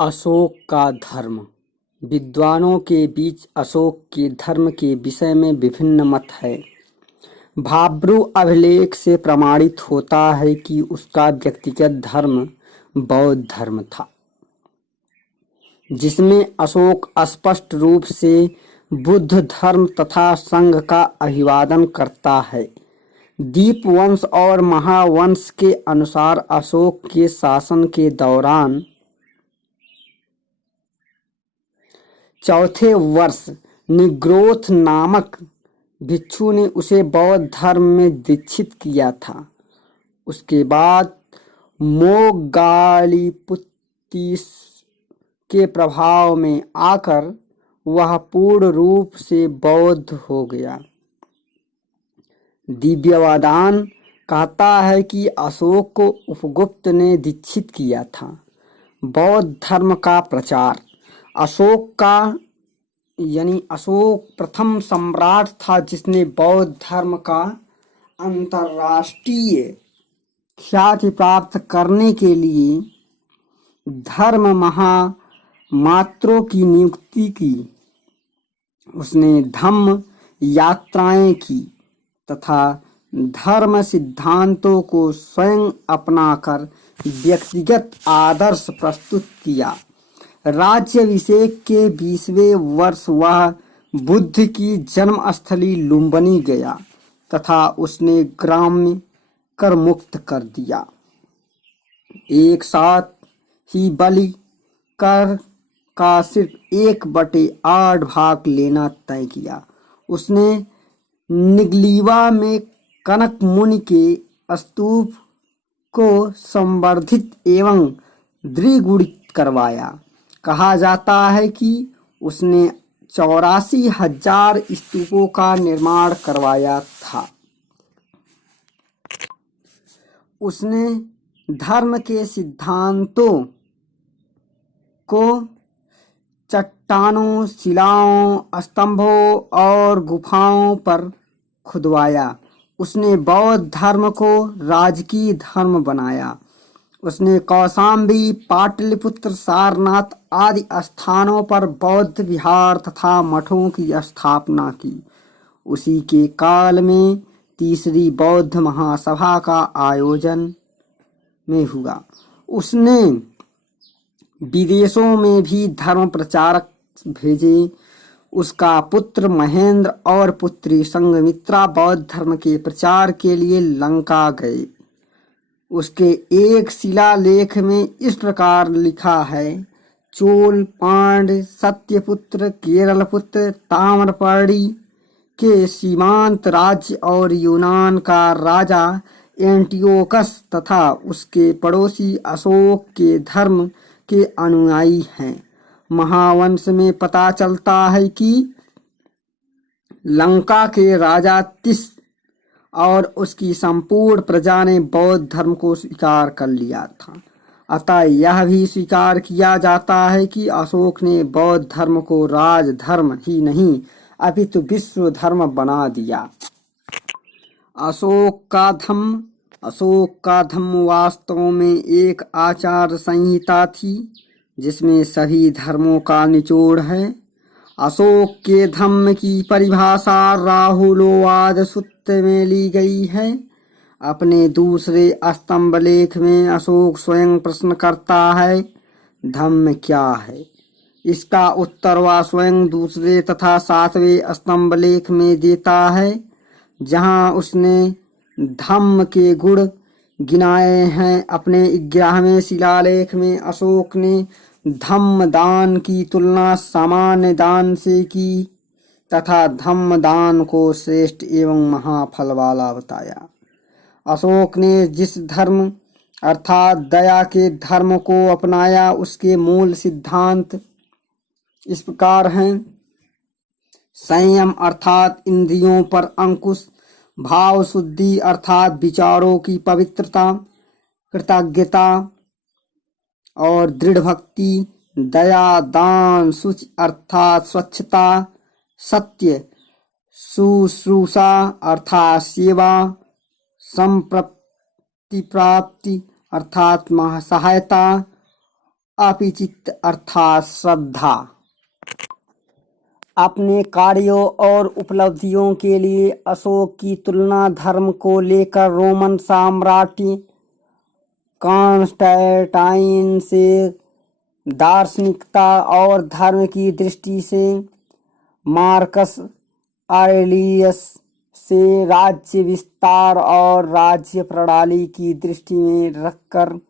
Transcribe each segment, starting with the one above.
अशोक का धर्म। विद्वानों के बीच अशोक के धर्म के विषय में विभिन्न मत है। भाब्रू अभिलेख से प्रमाणित होता है कि उसका व्यक्तिगत धर्म बौद्ध धर्म था, जिसमें अशोक स्पष्ट रूप से बुद्ध धर्म तथा संघ का अभिवादन करता है। दीपवंश और महावंश के अनुसार अशोक के शासन के दौरान चौथे वर्ष निग्रोथ नामक भिक्षु ने उसे बौद्ध धर्म में दीक्षित किया था। उसके बाद मोग्गालिपुत्तिस के प्रभाव में आकर वह पूर्ण रूप से बौद्ध हो गया। दिव्यवादान कहता है कि अशोक को उपगुप्त ने दीक्षित किया था। बौद्ध धर्म का प्रचार। अशोक प्रथम सम्राट था जिसने बौद्ध धर्म का अंतर्राष्ट्रीय ख्याति प्राप्त करने के लिए धर्म महामात्रों की नियुक्ति की। उसने धम्म यात्राएं की तथा धर्म सिद्धांतों को स्वयं अपनाकर व्यक्तिगत आदर्श प्रस्तुत किया। राज्याभिषेक के 20वें वर्ष वह बुद्ध की जन्मस्थली लुम्बिनी गया तथा उसने ग्राम्य कर मुक्त कर दिया। एक साथ ही बलि कर का सिर्फ 1/8 भाग लेना तय किया। उसने निगलीवा में कनक मुनि के स्तूप को संवर्धित एवं द्विगुणित करवाया। कहा जाता है कि उसने 84,000 स्तूपों का निर्माण करवाया था। उसने धर्म के सिद्धांतों को चट्टानों, शिलाओं, स्तंभों और गुफाओं पर खुदवाया। उसने बौद्ध धर्म को राजकीय धर्म बनाया। उसने कौशाम्बी, पाटलिपुत्र, सारनाथ आदि स्थानों पर बौद्ध विहार तथा मठों की स्थापना की। उसी के काल में तीसरी बौद्ध महासभा का आयोजन में हुआ। उसने विदेशों में भी धर्म प्रचारक भेजे। उसका पुत्र महेंद्र और पुत्री संघमित्रा बौद्ध धर्म के प्रचार के लिए लंका गए। उसके एक शिलालेख में इस प्रकार लिखा है: चोल, पांड्य, सत्यपुत्र, केरलपुत्र, ताम्रपर्णी के सीमांत राज्य और यूनान का राजा एंटियोकस तथा उसके पड़ोसी अशोक के धर्म के अनुयायी हैं। महावंश में पता चलता है कि लंका के राजा तिस और उसकी संपूर्ण प्रजा ने बौद्ध धर्म को स्वीकार कर लिया था। अतः यह भी स्वीकार किया जाता है कि अशोक ने बौद्ध धर्म को राजधर्म ही नहीं अपितु विश्व धर्म बना दिया। अशोक का धम्म वास्तव में एक आचार संहिता थी जिसमें सभी धर्मों का निचोड़ है। अशोक के धम्म की परिभाषा राहुलोवाद सूत्र में ली गई है। अपने दूसरे स्तंभ लेख में अशोक स्वयं प्रश्न करता है, धम्म क्या है? इसका उत्तर वह स्वयं दूसरे तथा 7वें स्तंभ लेख में देता है, जहां उसने धम्म के गुण गिनाए हैं। अपने 11वें शिलालेख में अशोक ने धम्म दान की तुलना सामान्य दान से की तथा धम्म दान को श्रेष्ठ एवं महाफल वाला बताया। अशोक ने जिस धर्म अर्थात दया के धर्म को अपनाया उसके मूल सिद्धांत इस प्रकार हैं: संयम अर्थात इंद्रियों पर अंकुश, भाव शुद्धि अर्थात विचारों की पवित्रता, कृतज्ञता और दृढ़ भक्ति, दया, दान, शुचि अर्थात स्वच्छता, सत्य, शुश्रूषा अर्थात सेवा, संप्रति प्राप्ति अर्थात सहायता, अपिचित अर्थात श्रद्धा। अपने कार्यों और उपलब्धियों के लिए अशोक की तुलना धर्म को लेकर रोमन सम्राट कॉन्स्टेंटाइन से दार्शनिकता और धर्म की दृष्टि से मार्कस ऑरेलियस से राज्य विस्तार और राज्य प्रणाली की दृष्टि में रखकर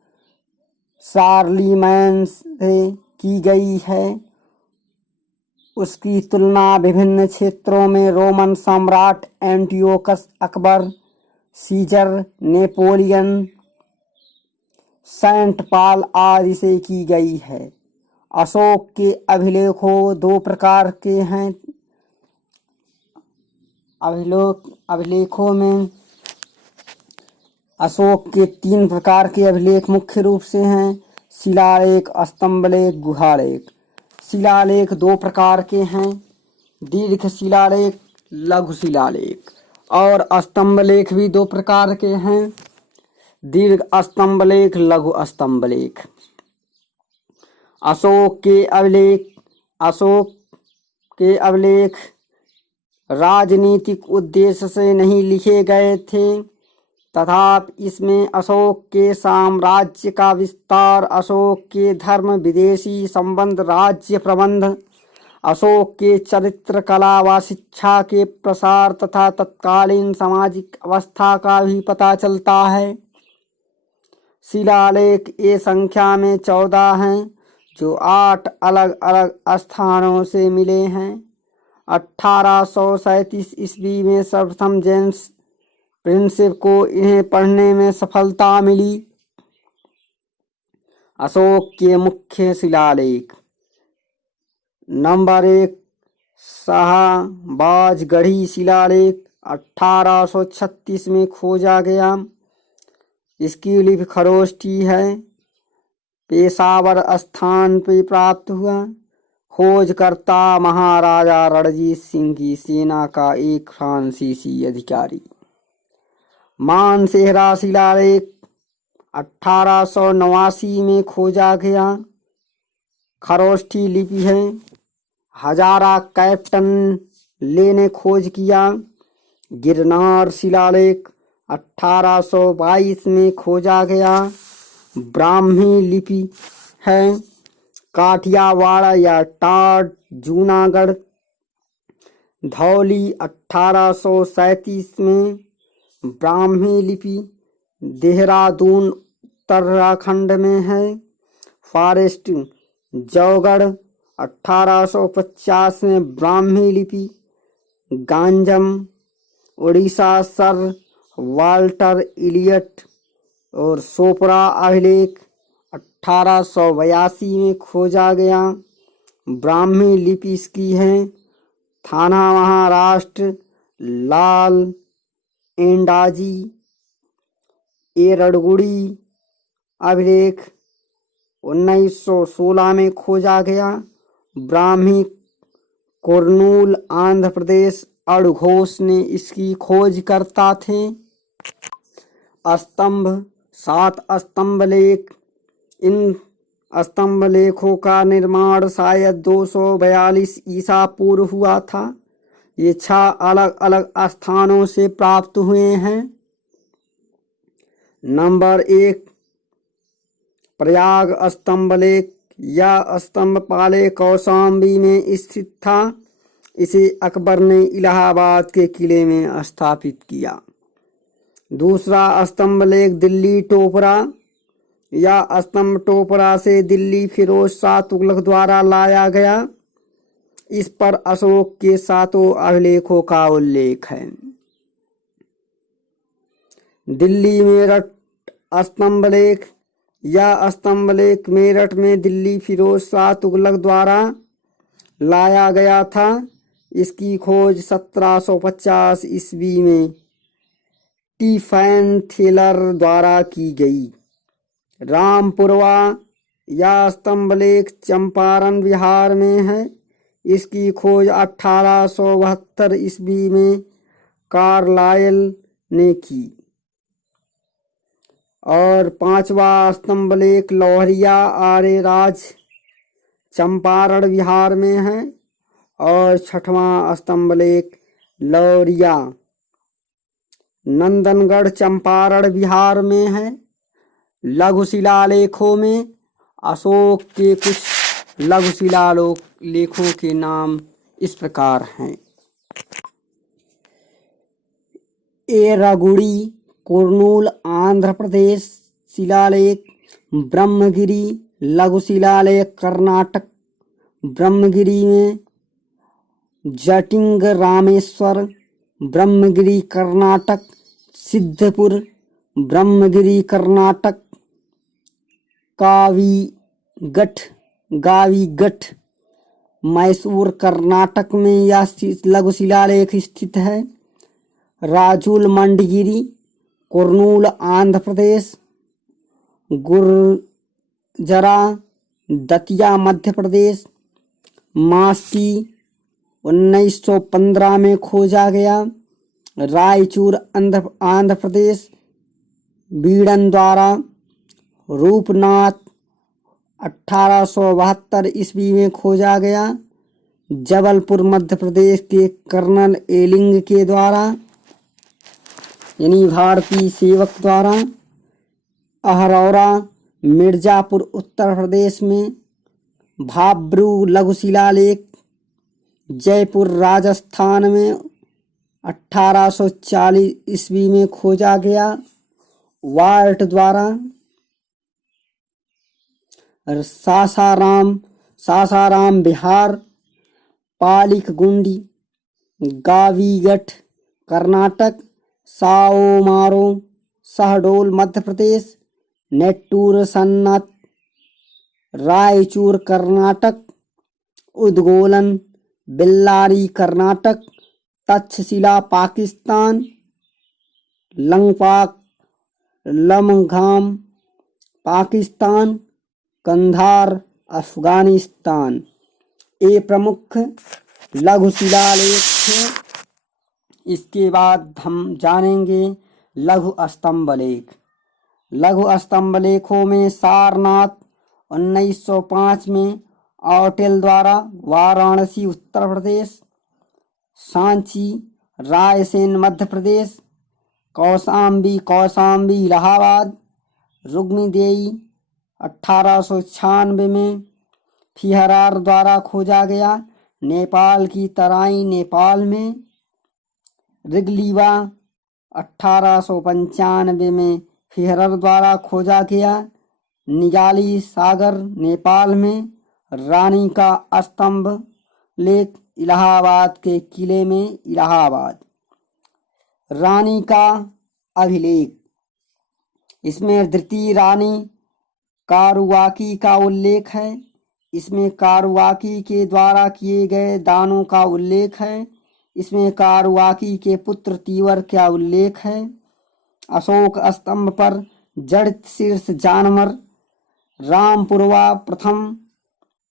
शार्लीमैन से की गई है। उसकी तुलना विभिन्न क्षेत्रों में रोमन सम्राट Antiochus, Akbar, Caesar, Napoleon, Saint Paul आदि से की गई है। अशोक के अभिलेखों दो प्रकार के हैं। अभिलेखों में अशोक के 3 प्रकार के अभिलेख मुख्य रूप से हैं: शिलालेख, स्तंभलेख, गुहालेख। शिलालेख 2 प्रकार के हैं: दीर्घ शिलालेख, लघु शिलालेख। और स्तंभलेख भी 2 प्रकार के हैं: दीर्घ स्तंभलेख, लघु स्तंभलेख। अशोक के अभिलेख राजनीतिक उद्देश्य से नहीं लिखे गए थे, तथापि इसमें अशोक के साम्राज्य का विस्तार, अशोक के धर्म, विदेशी संबंध, राज्य प्रबंध, अशोक के चरित्र, कला व शिक्षा के प्रसार तथा तत्कालीन सामाजिक अवस्था का भी पता चलता है। शिलालेख ये संख्या में 14 हैं, जो 8 अलग अलग स्थानों से मिले हैं। 1837 ईस्वी में सर्वप्रथम जेम्स प्रिंसेप को इन्हें पढ़ने में सफलता मिली। अशोक के मुख्य शिलालेख: नंबर 1, शाहबाजगढ़ी शिलालेख 1836 में खोजा गया। इसकी लिपि खरोष्ठी है। पेशावर स्थान पर प्राप्त हुआ। खोजकर्ता महाराजा रणजीत सिंह की सेना का एक फ्रांसीसी अधिकारी। मानसेहरा शिलालेख 1889 में खोजा गया। खरोष्ठी लिपि है। हजारा कैप्टन ले ने खोज किया। गिरनार शिलालेख 1822 में खोजा गया। ब्राह्मी लिपि है। काठियावाड़ या टाट, जूनागढ़। धौली 1837 में। ब्राह्मी लिपि देहरादून उत्तराखंड में है। फॉरेस्ट जौगढ़ 1850 में। ब्राह्मी लिपि गांजम उड़ीसा। सर वाल्टर इलियट और सोपरा अभिलेख 1882 में खोजा गया। ब्राह्मी लिपि इसकी है। थाना महाराष्ट्र। लाल एंडाजी एरड़गुड़ी अभिलेख 1916 में खोजा गया। ब्राह्मी कुर्नूल आंध्र प्रदेश। अड़घोष ने इसकी खोज करता थे। स्तंभ 7 स्तंभलेख। इन स्तंभलेखों का निर्माण शायद 242 ईसा पूर्व हुआ था। ये 6 अलग अलग स्थानों से प्राप्त हुए हैं। नंबर 1, प्रयाग स्तंभलेख या स्तंभपाले कौशाम्बी में स्थित था। इसे अकबर ने इलाहाबाद के किले में स्थापित किया। दूसरा स्तंभलेख दिल्ली टोपरा या स्तंभ टोपरा से दिल्ली फिरोज शाह तुगलक द्वारा लाया गया। इस पर अशोक के 7 अभिलेखों का उल्लेख है। दिल्ली मेरठ स्तंभलेख या स्तंभलेख मेरठ में दिल्ली फिरोज शाह तुगलक द्वारा लाया गया था। इसकी खोज 1750 ईस्वी में टीफैन थेलर द्वारा की गई। रामपुरवा या स्तंभलेख चंपारण बिहार में है। इसकी खोज 1872 ईस्वी में कार्लाइल ने की। और पांचवा स्तंभ लेख लौहरिया आर्यराज चंपारण बिहार में है। और छठवां स्तंभ लेख लौरिया नंदनगढ़ चंपारण बिहार में है। लघु शिलालेखों में अशोक के कुछ लघु शिलालेखों के नाम इस प्रकार हैं। एरागुड़ी कुर्नूल आंध्र प्रदेश शिलालेख। ब्रह्मगिरी लघु शिलालेख कर्नाटक ब्रह्मगिरी में। जटिंग रामेश्वर ब्रह्मगिरी कर्नाटक। सिद्धपुर ब्रह्मगिरी कर्नाटक। गावीगठ मैसूर कर्नाटक में यह लघु शिलालेख स्थित है। राजूल मंडगिरी कुर्नूल आंध्र प्रदेश। गुर्जरा दतिया मध्य प्रदेश। मास्की 1915 में खोजा गया। रायचूर आंध्र प्रदेश बीड़न द्वारा। रूपनाथ 1872 ईस्वी में खोजा गया। जबलपुर मध्य प्रदेश के कर्नल एलिंग के द्वारा यानी भारतीय सेवक द्वारा। अहरौरा मिर्जापुर उत्तर प्रदेश में। भाब्रू लघु शिलालेख जयपुर राजस्थान में 1840 ईस्वी में खोजा गया वाल्ट द्वारा। सासाराम बिहार। पालिक गुंडी गावीगठ कर्नाटक। साओमारो शहडोल मध्य प्रदेश। नेट्टूर सन्नत रायचूर कर्नाटक। उद्गोलन बिल्लारी कर्नाटक। तक्षशिला पाकिस्तान। लंगपाक लमघाम पाकिस्तान। कंधार अफगानिस्तान। ये प्रमुख लघु शिलालेख थे। इसके बाद हम जानेंगे लघु स्तंभ लेख। लघु स्तंभ लेखों में सारनाथ 1905 में औटेल द्वारा वाराणसी उत्तर प्रदेश। सांची रायसेन मध्य प्रदेश। कौशाम्बी इलाहाबाद। रुक्मीदेई 1896 में फिहरार द्वारा खोजा गया नेपाल की तराई नेपाल में। रिगलीवा 1895 में फिहरर द्वारा खोजा गया निगाली सागर नेपाल में। रानी का स्तंभ लेख इलाहाबाद के किले में इलाहाबाद। रानी का अभिलेख इसमें द्वितीय रानी कारुवाकी का उल्लेख है। इसमें कारुवाकी के द्वारा किए गए दानों का उल्लेख है। इसमें कारुवाकी के पुत्र तीवर का उल्लेख है। अशोक स्तंभ पर जड़ित शीर्ष जानवर रामपुरवा प्रथम।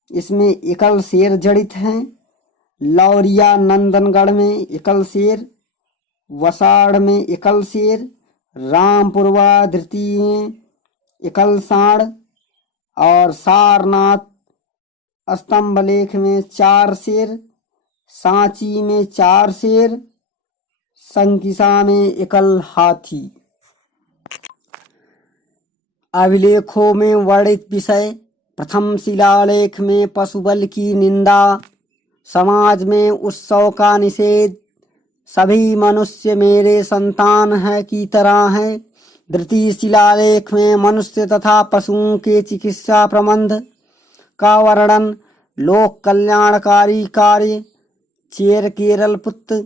इसमें एकल शेर जड़ित हैं। लौरिया नंदनगढ़ में एकल शेर। वसाड़ में एकल शेर। रामपुरवा द्वितीय में एकल सांड। और सारनाथ स्तंभ लेख में 4 शेर। सांची में 4 शेर। संकिसा में एकल हाथी। अभिलेखों में वर्णित विषय। प्रथम शिलालेख में पशुबल की निंदा। समाज में उत्सव का निषेध। सभी मनुष्य मेरे संतान है की तरह हैं। द्वितीय शिलालेख में मनुष्य तथा पशुओं के चिकित्सा प्रबंध का वर्णन। लोक कल्याणकारी कार्य। चेर केरल पुत्र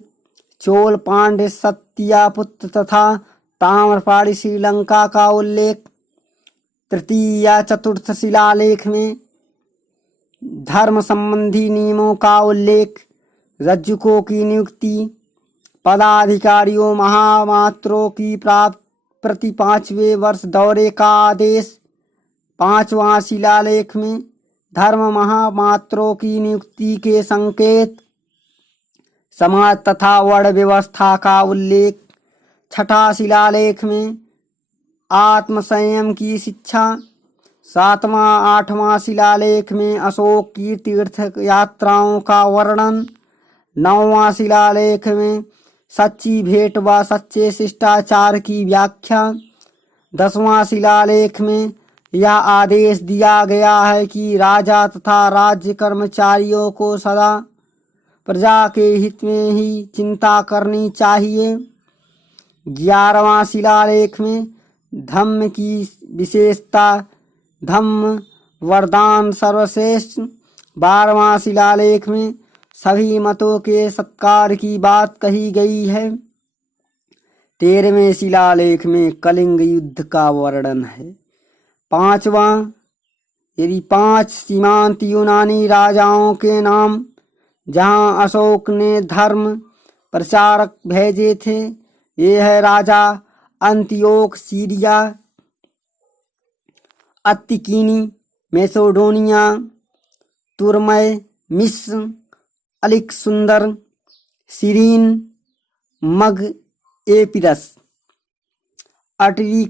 चोल पांड्य सत्या पुत्र तथा ताम्रपाणी श्रीलंका का उल्लेख। तृतीय या चतुर्थ शिलालेख में धर्म संबंधी नियमों का उल्लेख। रज्जुकों की नियुक्ति। पदाधिकारियों महामात्रों की प्रति 5वें वर्ष दौरे का आदेश। 5वां शिलालेख में धर्म महामात्रों की नियुक्ति के संकेत। समाज तथा वर्ण व्यवस्था का उल्लेख। छठा शिलालेख में आत्म संयम की शिक्षा। 7वां 8वां शिलालेख में अशोक की तीर्थ यात्राओं का वर्णन। 9वां शिलालेख में सच्ची भेंट व सच्चे शिष्टाचार की व्याख्या। 10वां शिलालेख में यह आदेश दिया गया है कि राजा तथा राज्य कर्मचारियों को सदा प्रजा के हित में ही चिंता करनी चाहिए। 11वां शिलालेख में धम्म की विशेषता, धम्म वरदान सर्वश्रेष्ठ। 12वां शिलालेख में सभी मतों के सत्कार की बात कही गई है। 13वें शिलालेख में कलिंग युद्ध का वर्णन है। 5वां, यदि 5 सीमांत यूनानी राजाओं के नाम जहां अशोक ने धर्म प्रचारक भेजे थे, ये है राजा अंतियोक सीरिया, अत्तिकीनी मैसेडोनिया, तुर्मय मिस्र, अलेक्सुंदर, सीरीन, मग एपिरस। 8वीं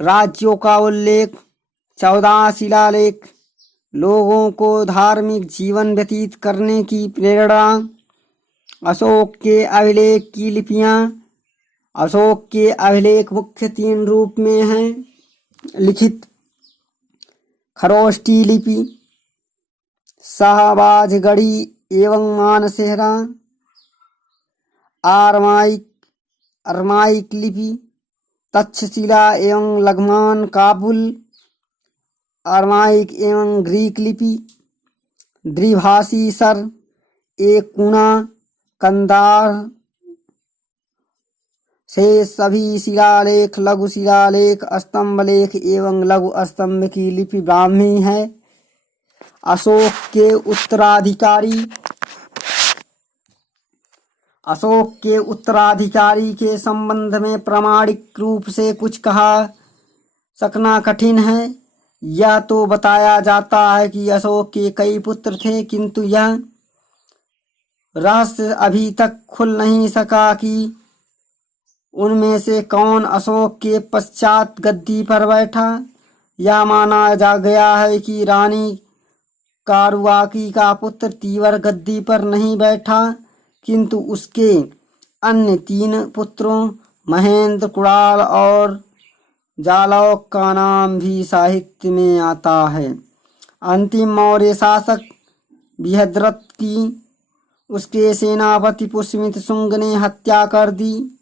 राज्यों का उल्लेख। 14 शिलालेख लोगों को धार्मिक जीवन व्यतीत करने की प्रेरणा। अशोक के अभिलेख की लिपियां। अशोक के अभिलेख मुख्य 3 रूप में हैं। लिखित खरोष्टी लिपि, शाहबाजगढ़ी एवं मानसेहरा, अरमाइक लिपि, तक्षशिला एवं लघुमान काबुल, अरमाइक एवं ग्रीक लिपि, द्विभाषी सर, एक कुणा, कंदार से सभी शिलालेख, लघु शिलालेख, स्तंभलेख एवं लघु स्तंभ की लिपि ब्राह्मी है। अशोक के उत्तराधिकारी के संबंध में प्रामाणिक रूप से कुछ कहा सकना कठिन है। यह तो बताया जाता है कि अशोक के कई पुत्र थे, किंतु यह रहस्य अभी तक खुल नहीं सका कि उनमें से कौन अशोक के पश्चात गद्दी पर बैठा। यह माना जा गया है कि रानी कारुआकी का पुत्र तीवर गद्दी पर नहीं बैठा, किंतु उसके अन्य 3 पुत्रों महेंद्र, कुणाल और जालौक का नाम भी साहित्य में आता है। अंतिम मौर्य शासक बृहद्रथ की उसके सेनापति पुष्यमित्र शुंग ने हत्या कर दी।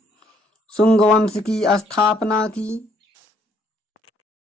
शुंग वंश की स्थापना की।